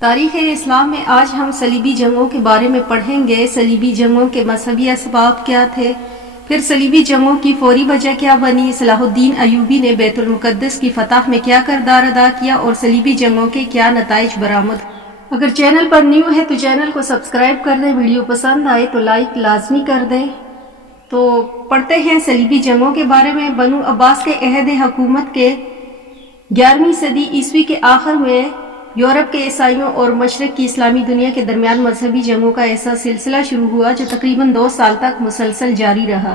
تاریخ اسلام میں آج ہم صلیبی جنگوں کے بارے میں پڑھیں گے۔ صلیبی جنگوں کے مذہبی اسباب کیا تھے، پھر صلیبی جنگوں کی فوری وجہ کیا بنی، صلاح الدین ایوبی نے بیت المقدس کی فتح میں کیا کردار ادا کیا اور صلیبی جنگوں کے کیا نتائج برآمد۔ اگر چینل پر نیو ہے تو چینل کو سبسکرائب کر دیں، ویڈیو پسند آئے تو لائک لازمی کر دیں۔ تو پڑھتے ہیں صلیبی جنگوں کے بارے میں۔ بنو عباس کے عہد حکومت کے 11ویں صدی عیسوی کے آخر میں یورپ کے عیسائیوں اور مشرق کی اسلامی دنیا کے درمیان مذہبی جنگوں کا ایسا سلسلہ شروع ہوا جو تقریباً 2 سال تک مسلسل جاری رہا۔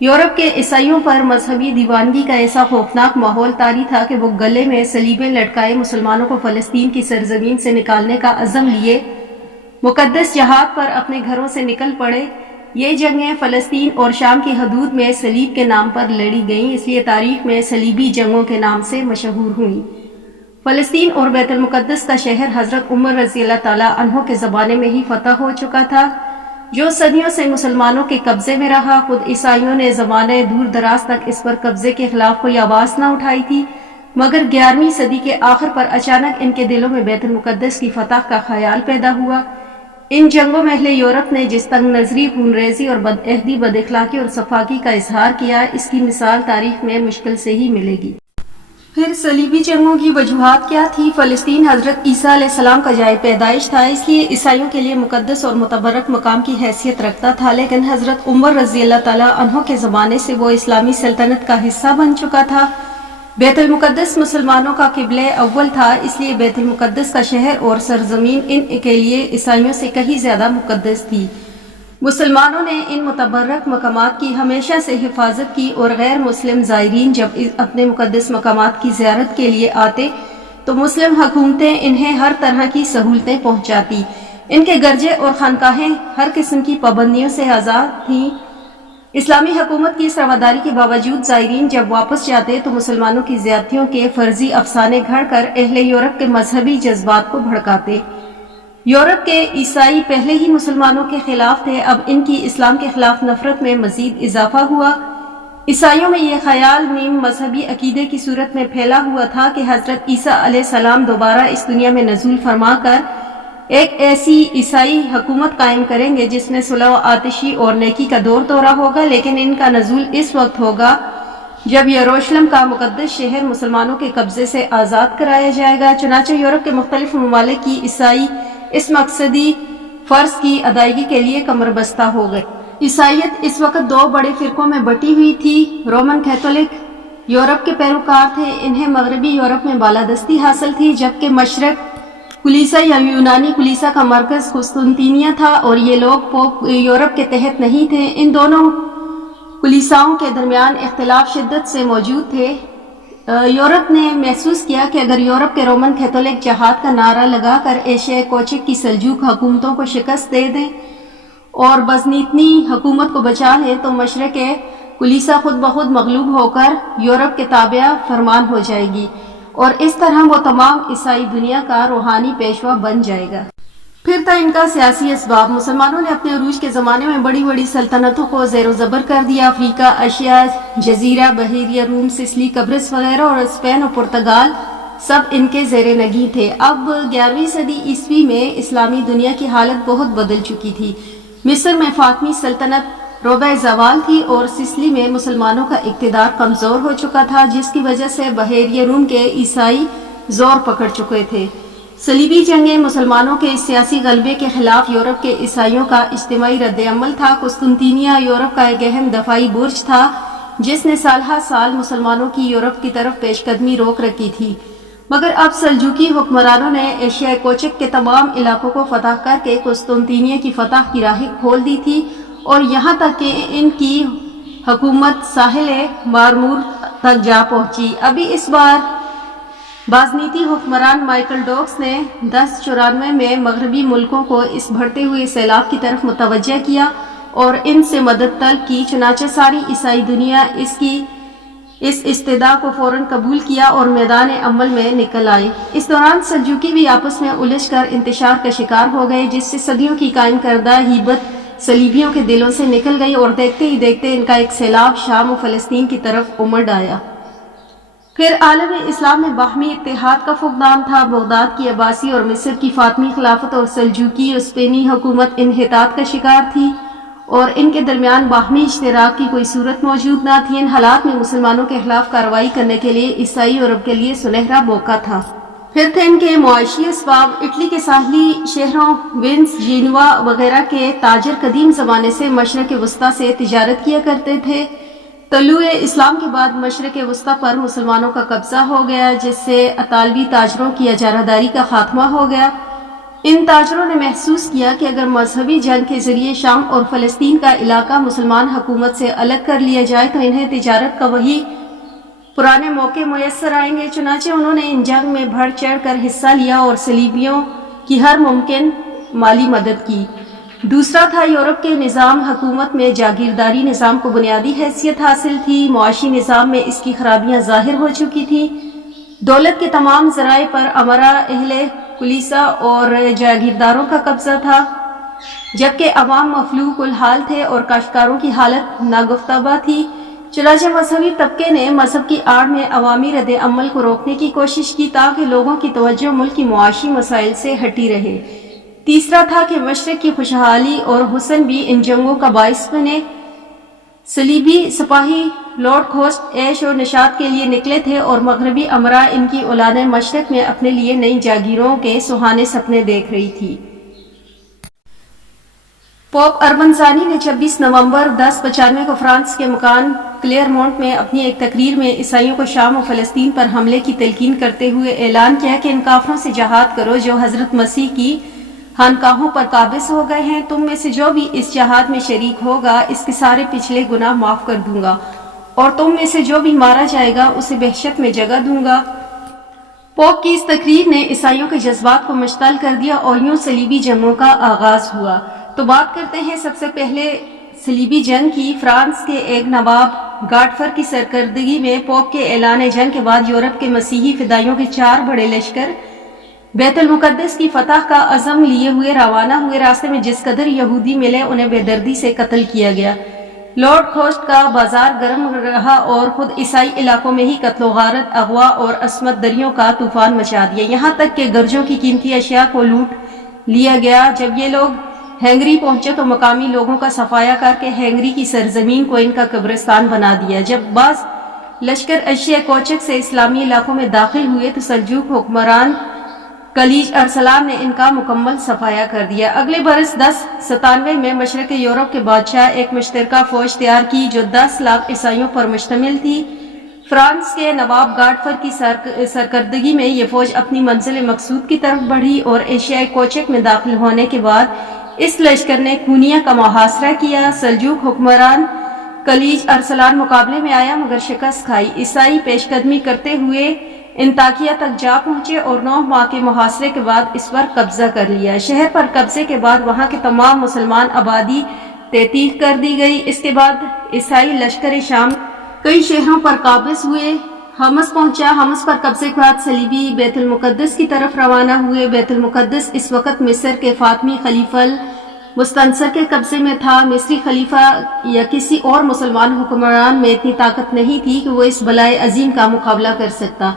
یورپ کے عیسائیوں پر مذہبی دیوانگی کا ایسا خوفناک ماحول طاری تھا کہ وہ گلے میں صلیبیں لٹکائے مسلمانوں کو فلسطین کی سرزمین سے نکالنے کا عزم لیے مقدس جہاد پر اپنے گھروں سے نکل پڑے۔ یہ جنگیں فلسطین اور شام کی حدود میں صلیب کے نام پر لڑی گئیں، اس لیے تاریخ میں صلیبی جنگوں کے نام سے مشہور ہوئیں۔ فلسطین اور بیت المقدس کا شہر حضرت عمر رضی اللہ تعالیٰ عنہ کے زمانے میں ہی فتح ہو چکا تھا، جو صدیوں سے مسلمانوں کے قبضے میں رہا۔ خود عیسائیوں نے زمانے دور دراز تک اس پر قبضے کے خلاف کوئی آواز نہ اٹھائی تھی، مگر 11ویں صدی کے آخر پر اچانک ان کے دلوں میں بیت المقدس کی فتح کا خیال پیدا ہوا۔ ان جنگوں میں اہل یورپ نے جس تنگ نظری، خون ریزی اور بدعہدی، بد اخلاقی اور سفاکی کا اظہار کیا، اس کی مثال تاریخ میں مشکل سے ہی ملے گی۔ پھر صلیبی جنگوں کی وجوہات کیا تھی؟ فلسطین حضرت عیسیٰ علیہ السلام کا جائے پیدائش تھا، اس لیے عیسائیوں کے لیے مقدس اور متبرک مقام کی حیثیت رکھتا تھا، لیکن حضرت عمر رضی اللہ تعالیٰ عنہ کے زمانے سے وہ اسلامی سلطنت کا حصہ بن چکا تھا۔ بیت المقدس مسلمانوں کا قبلہ اول تھا، اس لیے بیت المقدس کا شہر اور سرزمین ان کے لیے عیسائیوں سے کہیں زیادہ مقدس تھی۔ مسلمانوں نے ان متبرک مقامات کی ہمیشہ سے حفاظت کی اور غیر مسلم زائرین جب اپنے مقدس مقامات کی زیارت کے لیے آتے تو مسلم حکومتیں انہیں ہر طرح کی سہولتیں پہنچاتی۔ ان کے گرجے اور خانقاہیں ہر قسم کی پابندیوں سے آزاد تھیں۔ اسلامی حکومت کی اس رواداری کے باوجود زائرین جب واپس جاتے تو مسلمانوں کی زیادتیوں کے فرضی افسانے گھڑ کر اہل یورپ کے مذہبی جذبات کو بھڑکاتے۔ یورپ کے عیسائی پہلے ہی مسلمانوں کے خلاف تھے، اب ان کی اسلام کے خلاف نفرت میں مزید اضافہ ہوا۔ عیسائیوں میں یہ خیال نیم مذہبی عقیدے کی صورت میں پھیلا ہوا تھا کہ حضرت عیسیٰ علیہ السلام دوبارہ اس دنیا میں نزول فرما کر ایک ایسی عیسائی حکومت قائم کریں گے جس میں صلح و آتشی اور نیکی کا دور دورہ ہوگا، لیکن ان کا نزول اس وقت ہوگا جب یروشلم کا مقدس شہر مسلمانوں کے قبضے سے آزاد کرایا جائے گا۔ چنانچہ یورپ کے مختلف ممالک کی عیسائی اس مقصدی فرض کی ادائیگی کے لیے کمر بستہ ہو گئے۔ عیسائیت اس وقت 2 بڑے فرقوں میں بٹی ہوئی تھی۔ رومن کیتھولک یورپ کے پیروکار تھے، انہیں مغربی یورپ میں بالادستی حاصل تھی، جبکہ مشرق کلیسا یا یونانی کلیسا کا مرکز قسطنطنیہ تھا اور یہ لوگ پوپ یورپ کے تحت نہیں تھے۔ ان دونوں کلیساؤں کے درمیان اختلاف شدت سے موجود تھے۔ یورپ نے محسوس کیا کہ اگر یورپ کے رومن کیتھولک جہاد کا نعرہ لگا کر ایشیا کوچک کی سلجوق حکومتوں کو شکست دے دیں اور بزنطینی حکومت کو بچا لیں تو مشرق کلیسا خود بخود مغلوب ہو کر یورپ کے تابع فرمان ہو جائے گی اور اس طرح وہ تمام عیسائی دنیا کا روحانی پیشوا بن جائے گا۔ پھر تھا ان کا سیاسی اسباب۔ مسلمانوں نے اپنے عروج کے زمانے میں بڑی بڑی سلطنتوں کو زیر و زبر کر دیا۔ افریقہ، ایشیا، جزیرہ، بحیرہ روم، سسلی، قبرص وغیرہ اور اسپین اور پرتگال سب ان کے زیر نگین تھے۔ اب 11ویں صدی عیسوی میں اسلامی دنیا کی حالت بہت بدل چکی تھی۔ مصر میں فاطمی سلطنت ربع زوال تھی اور سسلی میں مسلمانوں کا اقتدار کمزور ہو چکا تھا، جس کی وجہ سے بحیرہ روم کے عیسائی زور پکڑ چکے تھے۔ صلیبی جنگیں مسلمانوں کے اس سیاسی غلبے کے خلاف یورپ کے عیسائیوں کا اجتماعی رد عمل تھا۔ قسطنطنیہ یورپ کا ایک اہم دفاعی برج تھا جس نے سال ہر سال مسلمانوں کی یورپ کی طرف پیش قدمی روک رکھی تھی، مگر اب سلجوقی حکمرانوں نے ایشیا کوچک کے تمام علاقوں کو فتح کر کے قسطنطنیہ کی فتح کی راہ کھول دی تھی اور یہاں تک کہ ان کی حکومت ساحل مارمور تک جا پہنچی۔ ابھی اس بار بازنطینی حکمران مائیکل ڈوکس نے 1094 میں مغربی ملکوں کو اس بڑھتے ہوئے سیلاب کی طرف متوجہ کیا اور ان سے مدد طلب کی، چنانچہ ساری عیسائی دنیا اس استدعا کو فوراً قبول کیا اور میدان عمل میں نکل آئے۔ اس دوران سلجوقی بھی آپس میں الجھ کر انتشار کا شکار ہو گئے، جس سے صدیوں کی قائم کردہ ہیبت صلیبیوں کے دلوں سے نکل گئی اور دیکھتے ہی دیکھتے ان کا ایک سیلاب شام و فلسطین کی طرف امڑ آیا۔ پھر عالم اسلام میں باہمی اتحاد کا فقدان تھا۔ بغداد کی عباسی اور مصر کی فاطمی خلافت اور سلجوقی اسپینی حکومت انحطاط کا شکار تھی اور ان کے درمیان باہمی اشتراک کی کوئی صورت موجود نہ تھی۔ ان حالات میں مسلمانوں کے خلاف کارروائی کرنے کے لیے عیسائی یورپ کے لیے سنہرا موقع تھا۔ پھر تھے ان کے معاشی اسباب۔ اٹلی کے ساحلی شہروں وینس، جینوا وغیرہ کے تاجر قدیم زمانے سے مشرق وسطیٰ سے تجارت کیا کرتے تھے۔ طلوع اسلام کے بعد مشرق وسطیٰ پر مسلمانوں کا قبضہ ہو گیا، جس سے اطالوی تاجروں کی اجارہ داری کا خاتمہ ہو گیا۔ ان تاجروں نے محسوس کیا کہ اگر مذہبی جنگ کے ذریعے شام اور فلسطین کا علاقہ مسلمان حکومت سے الگ کر لیا جائے تو انہیں تجارت کا وہی پرانے موقع میسر آئیں گے۔ چنانچہ انہوں نے ان جنگ میں بڑھ چڑھ کر حصہ لیا اور صلیبیوں کی ہر ممکن مالی مدد کی۔ دوسرا تھا یورپ کے نظام حکومت میں جاگیرداری نظام کو بنیادی حیثیت حاصل تھی۔ معاشی نظام میں اس کی خرابیاں ظاہر ہو چکی تھیں۔ دولت کے تمام ذرائع پر امرا، اہل کلیسا اور جاگیرداروں کا قبضہ تھا، جبکہ عوام مفلوج الحال تھے اور کاشتکاروں کی حالت ناگفتبہ تھی۔ چنانچہ مذہبی طبقے نے مذہب کی آڑ میں عوامی رد عمل کو روکنے کی کوشش کی تاکہ لوگوں کی توجہ ملک کی معاشی مسائل سے ہٹی رہے۔ تیسرا تھا کہ مشرق کی خوشحالی اور حسن بھی ان جنگوں کا باعث بنے۔ صلیبی سپاہی لوٹ کھوسٹ عیش و نشاط کے لیے نکلے تھے اور مغربی امراء ان کی اولادیں مشرق میں اپنے لیے نئی جاگیروں کے سہانے سپنے دیکھ رہی تھی۔ پوپ اربن ثانی نے 26 نومبر 1095 کو فرانس کے مکان کلیئرمونٹ میں اپنی ایک تقریر میں عیسائیوں کو شام و فلسطین پر حملے کی تلقین کرتے ہوئے اعلان کیا کہ ان کافروں سے جہاد کرو جو حضرت مسیح کی خانقاہوں پر قابض ہو گئے ہیں۔ تم میں سے جو بھی اس جہاد میں شریک ہوگا اس کے سارے پچھلے گناہ معاف کر دوں گا، اور تم میں سے جو بھی مارا جائے گا اسے بہشت میں جگہ دوں گا۔ پوپ کی اس تقریر نے عیسائیوں کے جذبات کو مشتعل کر دیا اور یوں صلیبی جنگوں کا آغاز ہوا۔ تو بات کرتے ہیں سب سے پہلے صلیبی جنگ کی۔ فرانس کے ایک نواب گاڈفر کی سرکردگی میں پوپ کے اعلان جنگ کے بعد یورپ کے مسیحی فدائیوں کے 4 بڑے لشکر بیت المقدس کی فتح کا عزم لیے ہوئے روانہ ہوئے۔ راستے میں جس قدر یہودی ملے انہیں بے دردی سے قتل کیا گیا۔ لارڈ کھوسٹ کا بازار گرم رہا اور خود عیسائی علاقوں میں ہی قتل و غارت، اغوا اور عصمت دریوں کا طوفان مچا دیا، یہاں تک کہ گرجوں کی قیمتی اشیاء کو لوٹ لیا گیا۔ جب یہ لوگ ہنگری پہنچے تو مقامی لوگوں کا صفایا کر کے ہنگری کی سرزمین کو ان کا قبرستان بنا دیا۔ جب بعض لشکر اشیاء کوچک سے اسلامی علاقوں میں داخل ہوئے تو سلجوق حکمران کلیج ارسلان نے ان کا مکمل صفایا کر دیا۔ اگلے برس 1097 میں مشرق یورپ کے بادشاہ ایک مشترکہ فوج تیار کی جو 10 لاکھ عیسائیوں پر مشتمل تھی۔ فرانس کے نواب گاڈفر کی سرکردگی میں یہ فوج اپنی منزل مقصود کی طرف بڑھی اور ایشیائی کوچک میں داخل ہونے کے بعد اس لشکر نے کونیا کا محاصرہ کیا۔ سلجوق حکمران کلیج ارسلان مقابلے میں آیا مگر شکست کھائی۔ عیسائی پیش قدمی کرتے ہوئے انطاکیہ تک جا پہنچے اور 9 ماہ کے محاصرے کے بعد اس پر قبضہ کر لیا۔ شہر پر قبضے کے بعد وہاں کے تمام مسلمان آبادی تحقیق کر دی گئی۔ اس کے بعد عیسائی لشکر شام کئی شہروں پر قابض ہوئے۔ حمص پہنچا۔ حمص پر قبضے کے بعد صلیبی بیت المقدس کی طرف روانہ ہوئے۔ بیت المقدس اس وقت مصر کے فاطمی خلیفہ المستنصر کے قبضے میں تھا۔ مصری خلیفہ یا کسی اور مسلمان حکمران میں اتنی طاقت نہیں تھی کہ وہ اس بلائے عظیم کا مقابلہ کر سکتا۔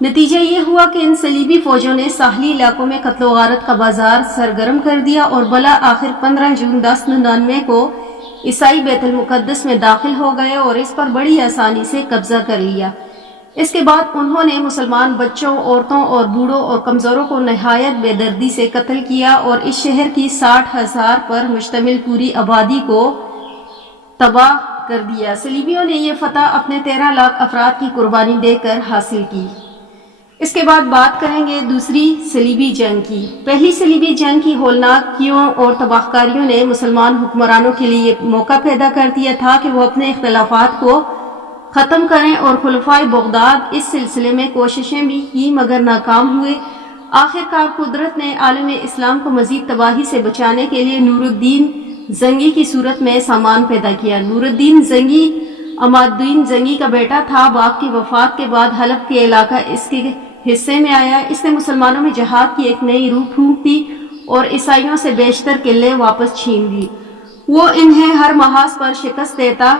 نتیجہ یہ ہوا کہ ان صلیبی فوجوں نے ساحلی علاقوں میں قتل و غارت کا بازار سرگرم کر دیا اور بالآخر 15 جون 1099 کو عیسائی بیت المقدس میں داخل ہو گئے اور اس پر بڑی آسانی سے قبضہ کر لیا۔ اس کے بعد انہوں نے مسلمان بچوں، عورتوں اور بوڑھوں اور کمزوروں کو نہایت بے دردی سے قتل کیا اور اس شہر کی 60,000 پر مشتمل پوری آبادی کو تباہ کر دیا۔ صلیبیوں نے یہ فتح اپنے 13 لاکھ افراد کی قربانی دے کر حاصل کی۔ اس کے بعد بات کریں گے دوسری صلیبی جنگ کی۔ پہلی صلیبی جنگ کی ہولناکیوں اور تباہ کاریوں نے مسلمان حکمرانوں کے لیے موقع پیدا کر دیا تھا کہ وہ اپنے اختلافات کو ختم کریں اور خلفائے بغداد اس سلسلے میں کوششیں بھی کی مگر ناکام ہوئے۔ آخر کار قدرت نے عالم اسلام کو مزید تباہی سے بچانے کے لیے نور الدین زنگی کی صورت میں سامان پیدا کیا۔ نور الدین زنگی عماد الدین زنگی کا بیٹا تھا۔ باپ کی وفات کے بعد حلب کے علاقہ اس کے حصے میں آیا۔ اس نے مسلمانوں میں جہاد کی ایک نئی روح پھونک دی اور عیسائیوں سے بیشتر قلعے واپس چھین لی۔ وہ انہیں ہر محاذ پر شکست دیتا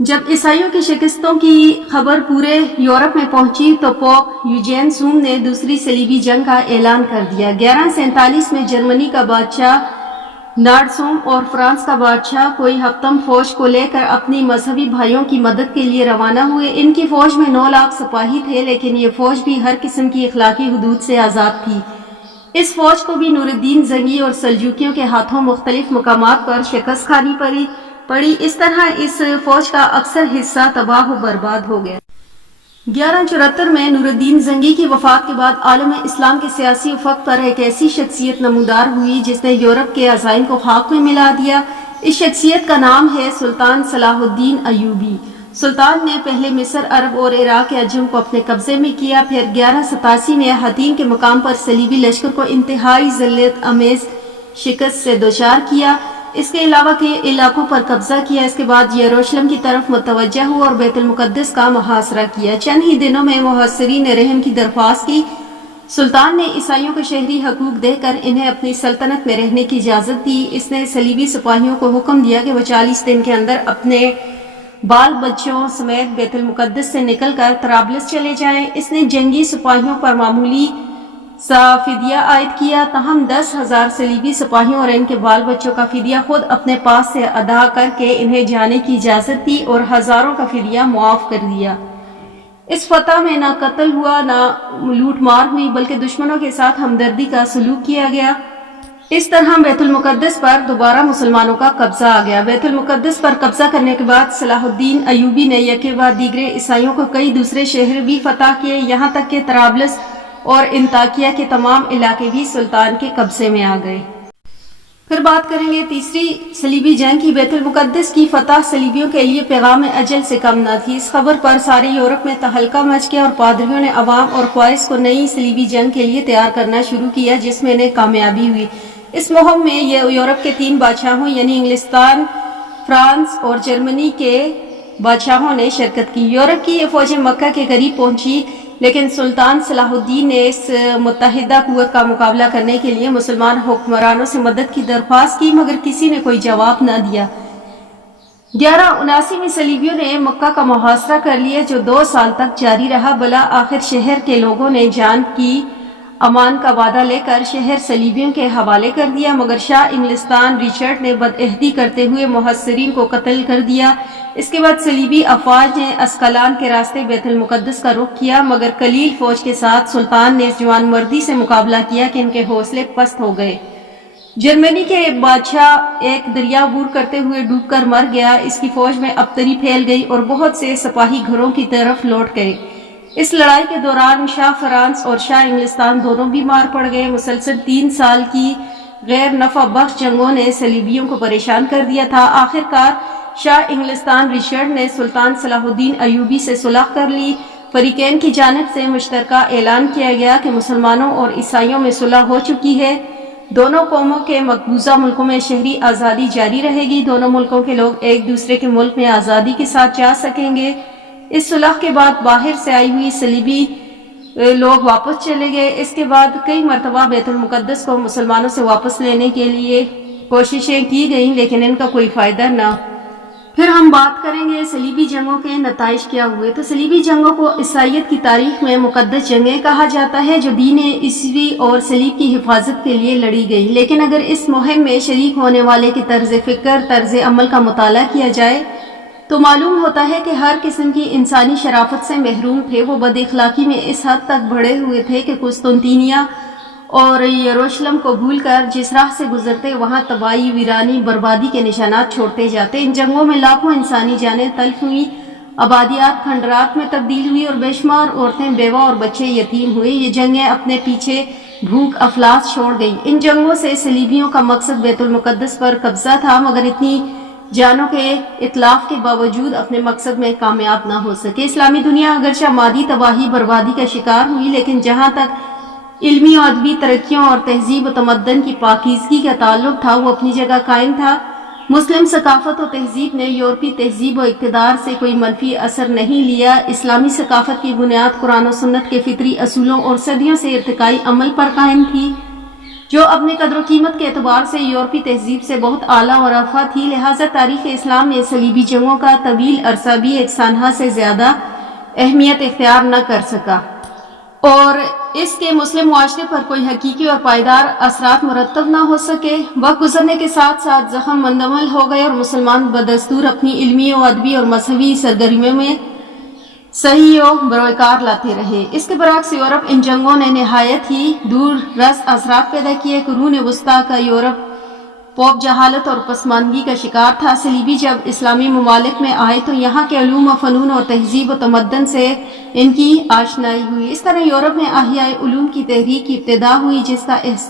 جب عیسائیوں کی شکستوں کی خبر پورے یورپ میں پہنچی تو پوپ یوجین سوم نے دوسری صلیبی جنگ کا اعلان کر دیا۔ 1147 میں جرمنی کا بادشاہ نارڈسوم اور فرانس کا بادشاہ کوئی ہفتم فوج کو لے کر اپنی مذہبی بھائیوں کی مدد کے لیے روانہ ہوئے۔ ان کی فوج میں 9 لاکھ سپاہی تھے، لیکن یہ فوج بھی ہر قسم کی اخلاقی حدود سے آزاد تھی۔ اس فوج کو بھی نور الدین زنگی اور سلجوکیوں کے ہاتھوں مختلف مقامات پر شکست کھانی پڑی۔ اس طرح اس فوج کا اکثر حصہ تباہ و برباد ہو گیا۔ 1174 میں نور الدین زنگی کی وفات کے بعد عالم اسلام کے سیاسی افق پر ایک ایسی شخصیت نمودار ہوئی جس نے یورپ کے عزائم کو خاک میں ملا دیا۔ اس شخصیت کا نام ہے سلطان صلاح الدین ایوبی۔ سلطان نے پہلے مصر، عرب اور عراق کے عجم کو اپنے قبضے میں کیا، پھر 1187 میں حطین کے مقام پر صلیبی لشکر کو انتہائی ذلت آمیز شکست سے دوچار کیا۔ اس کے علاوہ کے علاقوں پر قبضہ کیا۔ اس کے بعد یروشلم کی طرف متوجہ ہوا اور بیت المقدس کا محاصرہ کیا۔ چند ہی دنوں میں محاصرین نے رحم کی درخواست کی۔ سلطان نے عیسائیوں کو شہری حقوق دے کر انہیں اپنی سلطنت میں رہنے کی اجازت دی۔ اس نے صلیبی سپاہیوں کو حکم دیا کہ وہ 40 دن کے اندر اپنے بال بچوں سمیت بیت المقدس سے نکل کر طرابلس چلے جائیں۔ اس نے جنگی سپاہیوں پر معمولی سا فدیہ عائد کیا، تاہم 10,000 صلیبی سپاہیوں اور ان کے بال بچوں کا فدیہ خود اپنے پاس سے ادا کر کے انہیں جانے کی اجازت دی اور ہزاروں کا فدیہ معاف کر دیا۔ اس فتح میں نہ قتل ہوا نہ لوٹ مار ہوئی، بلکہ دشمنوں کے ساتھ ہمدردی کا سلوک کیا گیا۔ اس طرح بیت المقدس پر دوبارہ مسلمانوں کا قبضہ آ گیا۔ بیت المقدس پر قبضہ کرنے کے بعد صلاح الدین ایوبی نے یکے بعد دیگرے عیسائیوں کو کئی دوسرے شہر بھی فتح کیے، یہاں تک کہ طرابلس اور انطاکیہ کے تمام علاقے بھی سلطان کے قبضے میں آ گئے۔ پھر بات کریں گے تیسری صلیبی جنگ کی۔ بیت المقدس کی فتح صلیبیوں کے لیے پیغام اجل سے کم نہ تھی۔ اس خبر پر سارے یورپ میں تہلکہ مچ گیا اور پادریوں نے عوام اور خواص کو نئی صلیبی جنگ کے لیے تیار کرنا شروع کیا، جس میں انہیں کامیابی ہوئی۔ اس مہم میں یورپ کے 3 بادشاہوں یعنی انگلستان، فرانس اور جرمنی کے بادشاہوں نے شرکت کی۔ یورپ کی یہ فوجیں مکہ کے قریب پہنچی، لیکن سلطان صلاح الدین نے اس متحدہ قوت کا مقابلہ کرنے کے لیے مسلمان حکمرانوں سے مدد کی درخواست کی، مگر کسی نے کوئی جواب نہ دیا۔ 1179 میں صلیبیوں نے مکہ کا محاصرہ کر لیا، جو 2 سال تک جاری رہا۔ بلا آخر شہر کے لوگوں نے جان کی امان کا وعدہ لے کر شہر صلیبیوں کے حوالے کر دیا، مگر شاہ انگلستان ریچرڈ نے بدعہدی کرتے ہوئے محاصرین کو قتل کر دیا۔ اس کے بعد صلیبی افواج نے اسکلان کے راستے بیت المقدس کا رخ کیا، مگر قلیل فوج کے ساتھ سلطان نے اس جوان مردی سے مقابلہ کیا کہ ان کے حوصلے پست ہو گئے۔ جرمنی کے بادشاہ ایک دریا عبور کرتے ہوئے ڈوب کر مر گیا۔ اس کی فوج میں ابتری پھیل گئی اور بہت سے سپاہی گھروں کی طرف لوٹ گئے۔ اس لڑائی کے دوران شاہ فرانس اور شاہ انگلستان دونوں بھی مار پڑ گئے۔ مسلسل 3 سال کی غیر نفع بخش جنگوں نے صلیبیوں کو پریشان کر دیا تھا۔ آخر کار شاہ انگلستان ریچرڈ نے سلطان صلاح الدین ایوبی سے صلح کر لی۔ فریقین کی جانب سے مشترکہ اعلان کیا گیا کہ مسلمانوں اور عیسائیوں میں صلح ہو چکی ہے۔ دونوں قوموں کے مقبوضہ ملکوں میں شہری آزادی جاری رہے گی۔ دونوں ملکوں کے لوگ ایک دوسرے کے ملک میں آزادی کے ساتھ جا سکیں گے۔ اس صلح کے بعد باہر سے آئی ہوئی صلیبی لوگ واپس چلے گئے۔ اس کے بعد کئی مرتبہ بیت المقدس کو مسلمانوں سے واپس لینے کے لیے کوششیں کی گئیں، لیکن ان کا کوئی فائدہ نہ۔ پھر ہم بات کریں گے صلیبی جنگوں کے نتائج کیا ہوئے۔ تو صلیبی جنگوں کو عیسائیت کی تاریخ میں مقدس جنگیں کہا جاتا ہے، جو دین عیسوی اور صلیب کی حفاظت کے لیے لڑی گئی۔ لیکن اگر اس مہم میں شریک ہونے والے کی طرز فکر، طرز عمل کا مطالعہ کیا جائے تو معلوم ہوتا ہے کہ ہر قسم کی انسانی شرافت سے محروم تھے۔ وہ بد اخلاقی میں اس حد تک بڑھے ہوئے تھے کہ قسطنطنیہ اور یروشلم کو بھول کر جس راہ سے گزرتے وہاں تباہی، ویرانی، بربادی کے نشانات چھوڑتے جاتے۔ ان جنگوں میں لاکھوں انسانی جانیں تلف ہوئیں، آبادیات کھنڈرات میں تبدیل ہوئی اور بے شمار عورتیں، بیوہ اور بچے یتیم ہوئے۔ یہ جنگیں اپنے پیچھے بھوک افلاس چھوڑ گئیں۔ ان جنگوں سے صلیبیوں کا مقصد بیت المقدس پر قبضہ تھا، مگر اتنی جانوں کے اتلاف کے باوجود اپنے مقصد میں کامیاب نہ ہو سکے۔ اسلامی دنیا اگرچہ مادی تباہی بربادی کا شکار ہوئی، لیکن جہاں تک علمی و ادبی ترقیوں اور تہذیب و تمدن کی پاکیزگی کا تعلق تھا، وہ اپنی جگہ قائم تھا۔ مسلم ثقافت و تہذیب نے یورپی تہذیب و اقتدار سے کوئی منفی اثر نہیں لیا۔ اسلامی ثقافت کی بنیاد قرآن و سنت کے فطری اصولوں اور صدیوں سے ارتقائی عمل پر قائم تھی۔ جو اپنے قدر و قیمت کے اعتبار سے یورپی تہذیب سے بہت اعلیٰ اور رفع تھی، لہٰذا تاریخ اسلام میں صلیبی جنگوں کا طویل عرصہ بھی ایک سانحہ سے زیادہ اہمیت اختیار نہ کر سکا اور اس کے مسلم معاشرے پر کوئی حقیقی اور پائیدار اثرات مرتب نہ ہو سکے۔ وقت گزرنے کے ساتھ ساتھ زخم مندمل ہو گئے اور مسلمان بدستور اپنی علمی و ادبی اور مذہبی سرگرمیوں میں صحیح و بروکار لاتے رہے۔ اس کے برعکس یورپ ان جنگوں نے نہایت ہی دور رس اثرات پیدا کیے۔ قرون وسطیٰ کا یورپ پوپ جہالت اور پسماندگی کا شکار تھا۔ صلیبی جب اسلامی ممالک میں آئے تو یہاں کے علوم و فنون اور تہذیب و تمدن سے ان کی آشنائی ہوئی۔ اس طرح یورپ میں احیاء علوم کی تحریک کی ابتدا ہوئی، جس کا احساس